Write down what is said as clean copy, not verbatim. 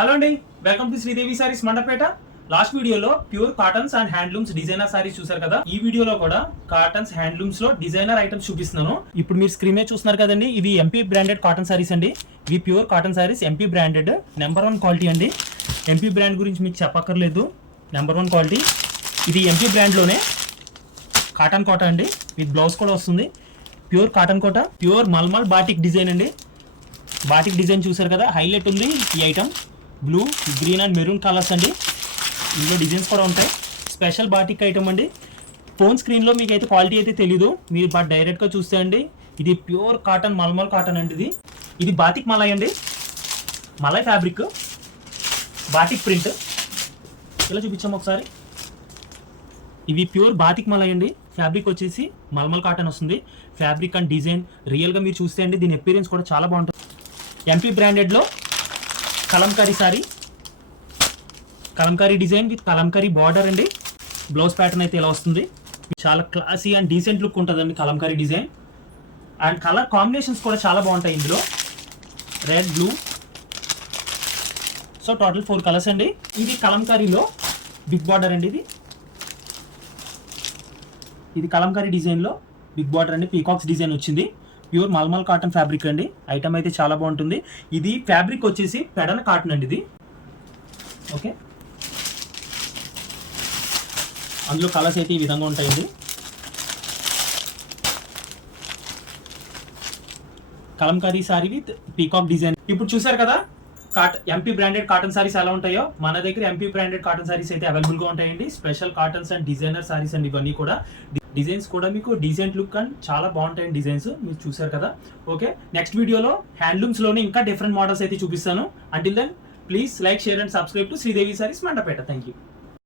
Hello అండి, welcome to Sridevi saris Mandapeta. Last వీడియోలో pure cottons and handlooms designer sarees చూసారు కదా. ఈ వీడియోలో కూడా కాటన్స్ హ్యాండ్లూమ్స్ లో డిజైనర్ ఐటమ్స్ చూపిస్తున్నాను. ఇప్పుడు మీరు స్క్రీన్ మీద చూస్తున్నారు కదండి, ఇవి ఎంపీ బ్రాండెడ్ కాటన్ సారీస్ అండి. ఇవి pure cotton saris, MP branded, number 1 quality అండి. ఎంపీ బ్రాండ్ గురించి మీకు చెప్పక్కర్లేదు, నెంబర్ 1 క్వాలిటీ. ఇది ఎంపీ బ్రాండ్లోనే కాటన్ కోట అండి, విత్ బ్లౌజ్ కూడా వస్తుంది. ప్యూర్ కాటన్ కోట, ప్యూర్ మల్మల్ బాటిక్ డిజైన్ అండి. బాటిక్ డిజైన్ చూసారు కదా, హైలైట్ ఉంది ఈ item. Blue, green and maroon colours అండి. ఇందులో డిజైన్స్ కూడా ఉంటాయి. స్పెషల్ బాటిక్ ఐటమ్ అండి. ఫోన్ స్క్రీన్లో మీకు అయితే క్వాలిటీ అయితే తెలీదు, మీరు బట్ డైరెక్ట్గా చూస్తే అండి ఇది ప్యూర్ కాటన్, మల్మల్ కాటన్ అండి. ఇది బాటిక్ మలై అండి, మలై ఫ్యాబ్రిక్, బాటిక్ ప్రింట్. ఇలా చూపించాము ఒకసారి. ఇవి ప్యూర్ బాటిక్ మలై అండి. ఫ్యాబ్రిక్ వచ్చేసి మల్మల్ కాటన్ వస్తుంది. ఫ్యాబ్రిక్ అండ్ డిజైన్ రియల్గా మీరు చూస్తే అండి దీని అపీరెన్స్ కూడా చాలా బాగుంటుంది. ఎంపీ బ్రాండెడ్లో Kalamkari sari, Kalamkari design with Kalamkari border అండి. బ్లౌజ్ ప్యాటర్న్ అయితే ఇలా వస్తుంది. చాలా క్లాసీ అండ్ డీసెంట్ లుక్ ఉంటుందండి Kalamkari design. And colour combinations కూడా చాలా బాగుంటాయి ఇందులో, red, blue. So total 4 colours అండి. ఇది కలంకారీలో బిగ్ బార్డర్ అండి. ఇది కలంకారీ డిజైన్లో బిగ్ బార్డర్ అండి, పీకాక్స్ డిజైన్ వచ్చింది. ప్యూర్ మల్మల్ కాటన్ ఫ్యాబ్రిక్ అండి. ఐటమ్ అయితే చాలా బాగుంటుంది. ఇది ఫ్యాబ్రిక్ వచ్చేసి పెడన కాటన్ అండి ఇది. ఓకే, అందులో కలర్స్ అయితే ఈ విధంగా ఉంటాయండి. Kalamkari sorry with peacock design. ఇప్పుడు చూసారు కదా ఎంపీ బ్రాండెడ్ కాటన్ సారీస్ ఎలా ఉంటాయో, మన దగ్గర ఎంపీ బ్రాండెడ్ కాటన్ సారీస్ అయితే అవైలబుల్గా ఉంటాయండి. Special cottons and designer saris అండి ఇవన్నీ కూడా. డిజైన్స్ కూడా మీకు డీసెంట్ లుక్ అండ్ చాలా బాగుంటాయండి డిజైన్స్, మీరు చూసారు కదా. ఓకే, నెక్స్ట్ వీడియోలో హ్యాండ్లూమ్స్లోనే ఇంకా డిఫరెంట్ మోడల్స్ అయితే చూపిస్తాను. Until then please like, share and subscribe to Sridevi saris Mandapeta. Thank you.